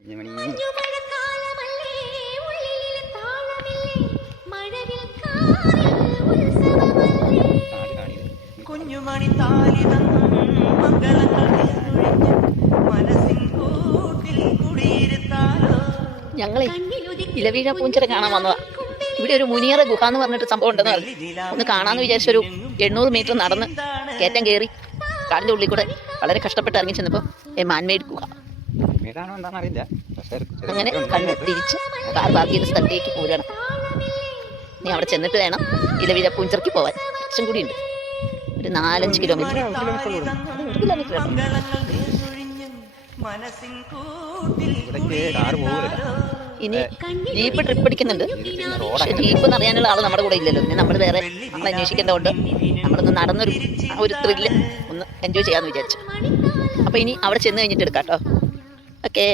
ഞങ്ങൾ ഇലവീഴ പൂഞ്ചിറ കാണാൻ വന്നതാ. ഇവിടെ ഒരു മുനിയറ ഗുഹ എന്ന് പറഞ്ഞിട്ട് സംഭവം ഉണ്ടെന്ന് പറഞ്ഞു. ഒന്ന് കാണാമെന്ന് വിചാരിച്ചൊരു 800 മീറ്റർ നടന്ന് കയറ്റം കയറി കാടിൻ്റെ ഉള്ളിൽ കൂടെ വളരെ കഷ്ടപ്പെട്ട് ഇറങ്ങി ചെന്നപ്പോൾ മാൻമെയ്ഡ് ഗുഹ അങ്ങനെ കണ്ണ് തിരിച്ച് കാർ പാർക്ക് ചെയ്ത സ്ഥലത്തേക്ക് പോരുകയാണ്. നീ അവിടെ ചെന്നിട്ട് വേണം ഇലവീഴ പൂഞ്ചിറയ്ക്ക് പോവാൻ. കുറച്ചും കൂടി ഉണ്ട്, ഒരു 4-5 കിലോമീറ്റർ. ഇനി ജീപ്പ് ട്രിപ്പ് അടിക്കുന്നുണ്ട്. പക്ഷെ ജീപ്പ് എന്ന് അറിയാനുള്ള ആൾ നമ്മുടെ കൂടെ ഇല്ലല്ലോ. പിന്നെ നമ്മൾ വേറെ നമ്മൾ അന്വേഷിക്കേണ്ടതുകൊണ്ട് നമ്മളൊന്ന് നടന്നൊരു ഒരു ത്രില്ല് ഒന്ന് എൻജോയ് ചെയ്യാമെന്ന് വിചാരിച്ചു. അപ്പോൾ ഇനി അവിടെ ചെന്ന് കഴിഞ്ഞിട്ട് എടുക്കാം കേട്ടോ. ഓക്കേ.